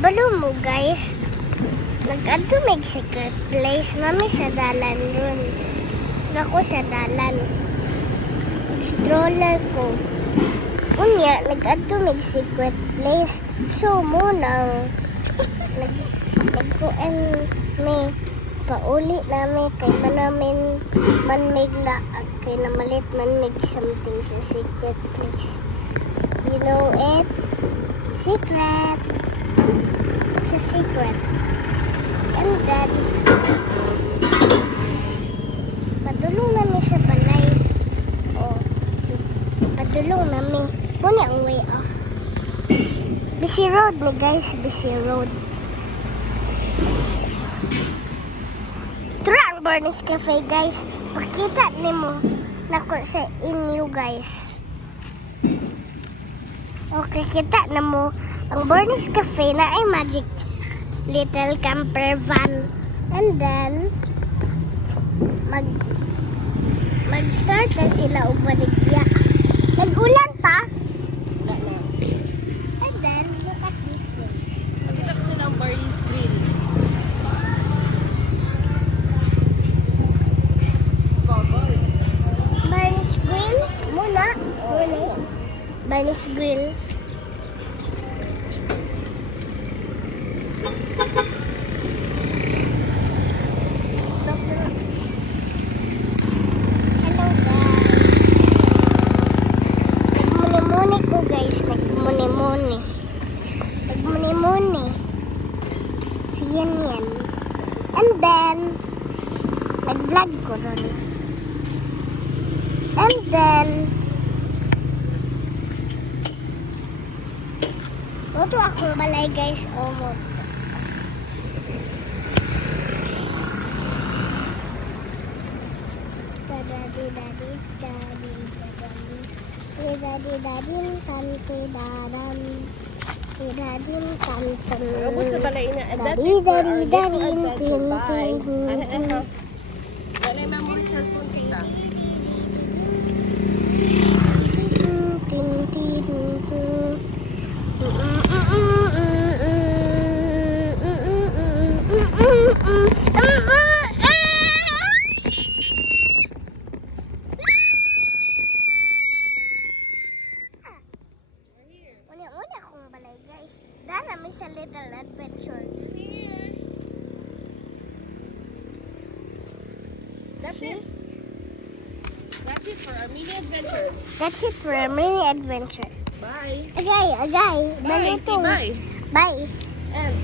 Kabalo mo guys, nag-adto may secret place nami sa dalan ron. Nako sa dalan. Stroller ko. Unya, nag-adto may secret place. So muna, nagkuan may pauli namin kay manamin manmig na kay namalit manmig something sa secret place. You know it? Secret. It's a secret. And then, padulong namin sa balay. O, padulong namin. Muna ang way off. Busy road na guys, busy road. Tara ang Bernie's Cafe guys. Pakita nimo nako sa inyo guys. Okay, kita na mo ang Bernie's Cafe na ay magic little camper van. And then mag-start na sila og baligya. Nag-ulan ta. And then look at this way. Nakita ko silang Barney's Grill. Bernie's Grill muna. Bernie's Grill. Hello guys. Nagmuni-muni. Si Yan. And then, nag-vlog ko ron. And then, moto akong balay guys. O moto. Abot sa balay na. That is for our little adventure. Bye. Ano? Wala yung memory cellphone kita. Una akong balay guys. Dara may sa little adventure. That's it. That's it for our mini adventure. That's it for our mini adventure. Bye. Agay. Bye. Balutong. Say bye. Bye. And